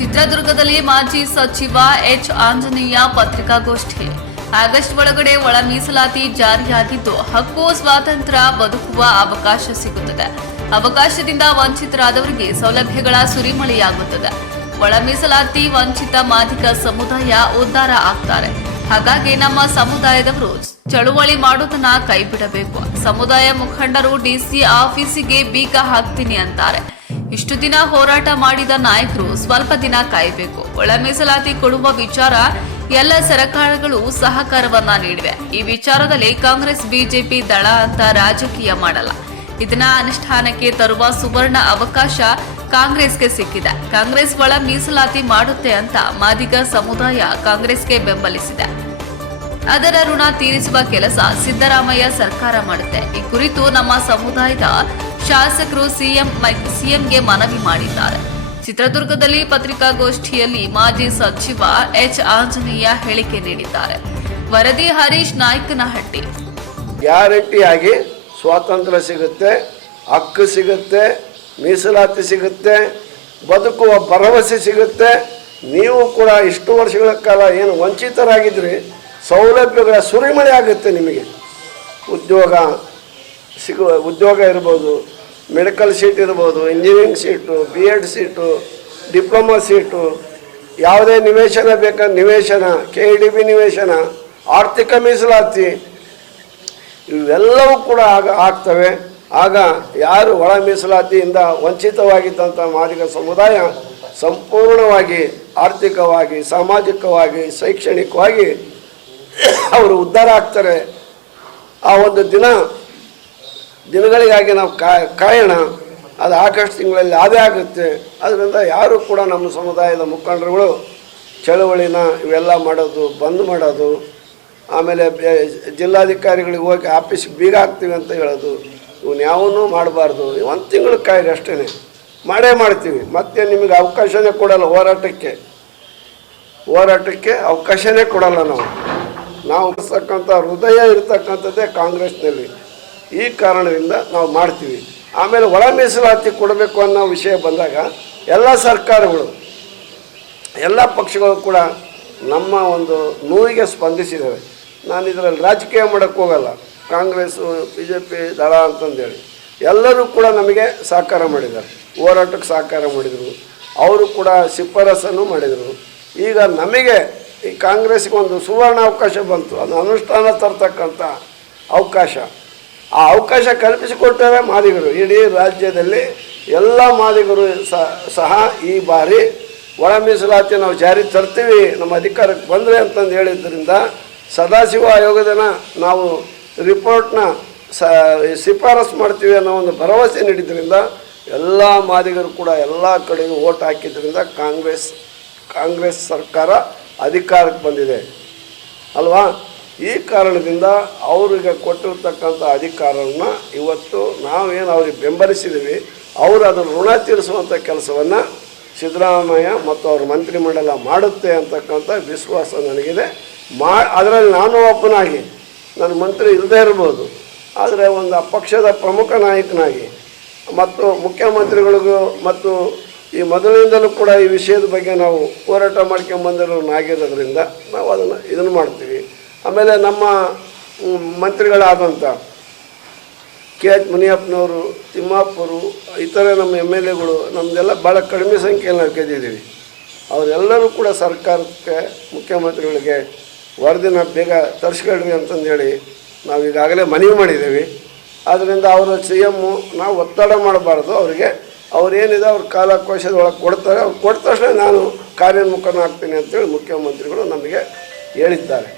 ಚಿತ್ರದುರ್ಗದಲ್ಲಿ ಮಾಜಿ ಸಚಿವ ಎಚ್. ಆಂಜನೇಯ ಪತ್ರಿಕಾಗೋಷ್ಠಿ. ಆಗಸ್ಟ್ ಒಳಗಡೆ ಒಳ ಮೀಸಲಾತಿ ಜಾರಿಯಾಗಿದ್ದು, ಹಕ್ಕು, ಸ್ವಾತಂತ್ರ್ಯ ಬದುಕುವ ಅವಕಾಶ ಸಿಗುತ್ತದೆ. ಅವಕಾಶದಿಂದ ವಂಚಿತರಾದವರಿಗೆ ಸೌಲಭ್ಯಗಳ ಸುರಿಮಳೆಯಾಗುತ್ತದೆ. ಒಳ ಮೀಸಲಾತಿ ವಂಚಿತ ಮಾದಿಕ ಸಮುದಾಯ ಉದ್ಧಾರ ಆಗ್ತಾರೆ. ಹಾಗಾಗಿ ನಮ್ಮ ಸಮುದಾಯದವರು ಚಳುವಳಿ ಮಾಡೋದನ್ನ ಕೈಬಿಡಬೇಕು. ಸಮುದಾಯ ಮುಖಂಡರು ಡಿಸಿ ಆಫೀಸಿಗೆ ಬೀಗ ಹಾಕ್ತೀನಿ ಅಂತಾರೆ. ಇಷ್ಟು ದಿನ ಹೋರಾಟ ಮಾಡಿದ ನಾಯಕರು ಸ್ವಲ್ಪ ದಿನ ಕಾಯಬೇಕು. ಒಳ ಮೀಸಲಾತಿ ಕೊಡುವ ವಿಚಾರ ಎಲ್ಲ ಸರ್ಕಾರಗಳು ಸಹಕಾರವನ್ನ ನೀಡಿವೆ. ಈ ವಿಚಾರದಲ್ಲಿ ಕಾಂಗ್ರೆಸ್, ಬಿಜೆಪಿ ದಳ ಅಂತ ರಾಜಕೀಯ ಮಾಡಲ್ಲ. ಇದನ್ನ ಅನುಷ್ಠಾನಕ್ಕೆ ತರುವ ಸುವರ್ಣ ಅವಕಾಶ ಕಾಂಗ್ರೆಸ್ಗೆ ಸಿಕ್ಕಿದೆ. ಕಾಂಗ್ರೆಸ್ ಒಳ ಮೀಸಲಾತಿ ಮಾಡುತ್ತೆ ಅಂತ ಮಾದಿಗ ಸಮುದಾಯ ಕಾಂಗ್ರೆಸ್ಗೆ ಬೆಂಬಲಿಸಿದೆ. ಅದರ ಋಣ ತೀರಿಸುವ ಕೆಲಸ ಸಿದ್ದರಾಮಯ್ಯ ಸರ್ಕಾರ ಮಾಡುತ್ತೆ. ಈ ಕುರಿತು ನಮ್ಮ ಸಮುದಾಯದ ಶಾಸಕರು ಸಿಎಂ ಸಿಎಂಗೆ ಮನವಿ ಮಾಡಿದ್ದಾರೆ. ಚಿತ್ರದುರ್ಗದಲ್ಲಿ ಪತ್ರಿಕಾಗೋಷ್ಠಿಯಲ್ಲಿ ಮಾಜಿ ಸಚಿವ ಎಚ್. ಆಂಜನೇಯ ಹೇಳಿಕೆ ನೀಡಿದ್ದಾರೆ. ವರದಿ ಹರೀಶ್ ನಾಯ್ಕನಹಟ್ಟಿ. ಗ್ಯಾರಂಟಿಯಾಗಿ ಸ್ವಾತಂತ್ರ್ಯ ಸಿಗುತ್ತೆ, ಹಕ್ಕು ಸಿಗುತ್ತೆ, ಮೀಸಲಾತಿ ಸಿಗುತ್ತೆ, ಬದುಕುವ ಭರವಸೆ ಸಿಗುತ್ತೆ. ನೀವು ಕೂಡ ಇಷ್ಟು ವರ್ಷಗಳ ಕಾಲ ಏನು ವಂಚಿತರಾಗಿದ್ರಿ, ಸೌಲಭ್ಯಗಳ ಸುರಿಮಳೆ ಆಗುತ್ತೆ ನಿಮಗೆ. ಉದ್ಯೋಗ ಸಿಗುವ ಉದ್ಯೋಗ ಇರ್ಬೋದು ಮೆಡಿಕಲ್ ಸೀಟ್ ಇರ್ಬೋದು, engineering seat B Ed seat, diploma seat, ಯಾವುದೇ ನಿವೇಶನ ಬೇಕಾದ ನಿವೇಶನ ಕೆ ಡಿ ಬಿ ನಿವೇಶನ, ಆರ್ಥಿಕ ಮೀಸಲಾತಿ, ಇವೆಲ್ಲವೂ ಕೂಡ ಆಗ ಆಗ್ತವೆ. ಆಗ ಯಾರು ಒಳ ಮೀಸಲಾತಿಯಿಂದ ವಂಚಿತವಾಗಿದ್ದಂಥ ಮಾದಿಗ ಸಮುದಾಯ ಸಂಪೂರ್ಣವಾಗಿ ಆರ್ಥಿಕವಾಗಿ, ಸಾಮಾಜಿಕವಾಗಿ, ಶೈಕ್ಷಣಿಕವಾಗಿ ಅವರು ಉದ್ಧಾರ ಆಗ್ತಾರೆ. ಆ ಒಂದು ದಿನ ದಿನಗಳಿಗಾಗಿ ನಾವು ಕಾಯ್ ಕಾಯೋಣ ಅದು ಆಗಸ್ಟ್ ತಿಂಗಳಲ್ಲಿ ಅದೇ ಆಗುತ್ತೆ. ಅದರಿಂದ ಯಾರು ಕೂಡ ನಮ್ಮ ಸಮುದಾಯದ ಮುಖಂಡರುಗಳು ಚಳುವಳಿನ ಇವೆಲ್ಲ ಮಾಡೋದು, ಬಂದ್ ಮಾಡೋದು, ಆಮೇಲೆ ಜಿಲ್ಲಾಧಿಕಾರಿಗಳಿಗೆ ಹೋಗಿ ಆಫೀಸ್ಗೆ ಬೀಗ ಹಾಕ್ತೀವಿ ಅಂತ ಹೇಳೋದು, ಇವನು ಯಾವನ್ನೂ ಮಾಡಬಾರ್ದು. ಒಂದು ತಿಂಗಳು ಕಾಯಿರಿ ಅಷ್ಟೇ ಮಾಡೇ ಮಾಡ್ತೀವಿ. ಮತ್ತೆ ನಿಮಗೆ ಅವಕಾಶನೇ ಕೊಡಲ್ಲ ಹೋರಾಟಕ್ಕೆ. ಹೋರಾಟಕ್ಕೆ ಅವಕಾಶನೇ ಕೊಡಲ್ಲ ನಾವು. ನಾವು ಇರ್ತಕ್ಕಂಥ ಹೃದಯ ಇರ್ತಕ್ಕಂಥದ್ದೇ ಕಾಂಗ್ರೆಸ್ನಲ್ಲಿ. ಈ ಕಾರಣದಿಂದ ನಾವು ಮಾಡ್ತೀವಿ. ಆಮೇಲೆ ಒಳ ಮೀಸಲಾತಿ ಕೊಡಬೇಕು ಅನ್ನೋ ವಿಷಯ ಬಂದಾಗ ಎಲ್ಲ ಸರ್ಕಾರಗಳು, ಎಲ್ಲ ಪಕ್ಷಗಳು ಕೂಡ ನಮ್ಮ ಒಂದು ನೋವಿಗೆ ಸ್ಪಂದಿಸಿದ್ದಾವೆ. ನಾನು ಇದರಲ್ಲಿ ರಾಜಕೀಯ ಮಾಡೋಕ್ಕೆ ಹೋಗಲ್ಲ. ಕಾಂಗ್ರೆಸ್ಸು ಬಿ ಜೆ ಪಿ ದಳ ಅಂತಂದೇಳಿ. ಎಲ್ಲರೂ ಕೂಡ ನಮಗೆ ಸಹಕಾರ ಮಾಡಿದ್ದಾರೆ. ಹೋರಾಟಕ್ಕೆ ಸಹಕಾರ ಮಾಡಿದರು. ಅವರು ಕೂಡ ಶಿಫಾರಸನ್ನು ಮಾಡಿದರು. ಈಗ ನಮಗೆ ಈ ಕಾಂಗ್ರೆಸ್ಗೆ ಒಂದು ಸುವರ್ಣ ಅವಕಾಶ ಬಂತು. ಅದು ಅನುಷ್ಠಾನ ತರ್ತಕ್ಕಂಥ ಅವಕಾಶ. ಆ ಅವಕಾಶ ಕಲ್ಪಿಸಿಕೊಟ್ಟರೆ ಮಾದಿಗರು. ಇಡೀ ರಾಜ್ಯದಲ್ಲಿ ಎಲ್ಲ ಮಾದಿಗರು ಸಹ ಈ ಬಾರಿ ಒಳ ಮೀಸಲಾತಿ ನಾವು ಜಾರಿ ತರ್ತೀವಿ, ನಮ್ಮ ಅಧಿಕಾರಕ್ಕೆ ಬಂದರೆ ಅಂತಂದು ಹೇಳಿದ್ದರಿಂದ ಸದಾಶಿವ ಆಯೋಗದನ ನಾವು ರಿಪೋರ್ಟ್ನ ಸ, ಶಿಫಾರಸು ಮಾಡ್ತೀವಿ ಅನ್ನೋ ಒಂದು ಭರವಸೆ ನೀಡಿದ್ದರಿಂದ ಎಲ್ಲ ಮಾದಿಗರು ಕೂಡ ಎಲ್ಲ ಕಡೆಗೂ ಓಟ್ ಹಾಕಿದ್ದರಿಂದ ಕಾಂಗ್ರೆಸ್ ಕಾಂಗ್ರೆಸ್ ಸರ್ಕಾರ ಅಧಿಕಾರಕ್ಕೆ ಬಂದಿದೆ. ಅಲ್ವಾ? ಈ ಕಾರಣದಿಂದ ಅವರಿಗೆ ಕೊಟ್ಟಿರ್ತಕ್ಕಂಥ ಅಧಿಕಾರವನ್ನು ಇವತ್ತು ನಾವೇನು ಅವ್ರಿಗೆ ಬೆಂಬಲಿಸಿದ್ದೀವಿ, ಅವರು ಅದನ್ನು ಋಣ ತೀರಿಸುವಂಥ ಕೆಲಸವನ್ನು ಸಿದ್ದರಾಮಯ್ಯ ಮತ್ತು ಅವ್ರ ಮಂತ್ರಿಮಂಡಲ ಮಾಡುತ್ತೆ ಅಂತಕ್ಕಂಥ ವಿಶ್ವಾಸ ನನಗಿದೆ. ಮಾ, ಅದರಲ್ಲಿ ನಾನು ಒಬ್ಬನಾಗಿ, ನನ್ನ ಮಂತ್ರಿ ಇಲ್ಲದೇ ಇರ್ಬೋದು, ಆದರೆ ಒಂದು ಆ ಪಕ್ಷದ ಪ್ರಮುಖ ನಾಯಕನಾಗಿ, ಮತ್ತು ಮುಖ್ಯಮಂತ್ರಿಗಳಿಗೂ ಮತ್ತು ಈ ಮೊದಲಿನಿಂದಲೂ ಕೂಡ ಈ ವಿಷಯದ ಬಗ್ಗೆ ನಾವು ಹೋರಾಟ ಮಾಡ್ಕೊಂಬಂದಿರೋನಾಗಿರೋದ್ರಿಂದ ನಾವು ಅದನ್ನು ಇದನ್ನು ಮಾಡ್ತೀವಿ. ಆಮೇಲೆ ನಮ್ಮ ಮಂತ್ರಿಗಳಾದಂಥ ಕೆ ಎಚ್ ಮುನಿಯಪ್ಪನವರು, ತಿಮ್ಮಾಪುರು, ಇತರ ನಮ್ಮ ಎಂ ಎಲ್ ಎಗಳು ನಮ್ಮದೆಲ್ಲ ಭಾಳ ಕಡಿಮೆ ಸಂಖ್ಯೆಯಲ್ಲಿ ನಾವು ಗೆದ್ದಿದ್ದೀವಿ. ಅವರೆಲ್ಲರೂ ಕೂಡ ಸರ್ಕಾರಕ್ಕೆ ಮುಖ್ಯಮಂತ್ರಿಗಳಿಗೆ ವರದಿನ ಬೇಗ ತರಿಸ್ಕೊಳ್ರಿ ಅಂತಂದೇಳಿ ನಾವು ಈಗಾಗಲೇ ಮನವಿ ಮಾಡಿದ್ದೀವಿ. ಆದ್ದರಿಂದ ಅವರು ಸಿ ಎಮ್ಮು ನಾವು ಒತ್ತಡ ಮಾಡಬಾರ್ದು. ಅವರಿಗೆ ಅವ್ರೇನಿದೆ ಅವ್ರ ಕಾಲಾವಕಾಶದ ಒಳಗೆ ಕೊಡ್ತಾರೆ. ಅವ್ರು ಕೊಟ್ಟ ತಕ್ಷಣ ನಾನು ಕಾರ್ಯೋನ್ಮುಖನಾಗ್ತೀನಿ ಅಂತೇಳಿ ಮುಖ್ಯಮಂತ್ರಿಗಳು ನಮಗೆ ಹೇಳಿದ್ದಾರೆ.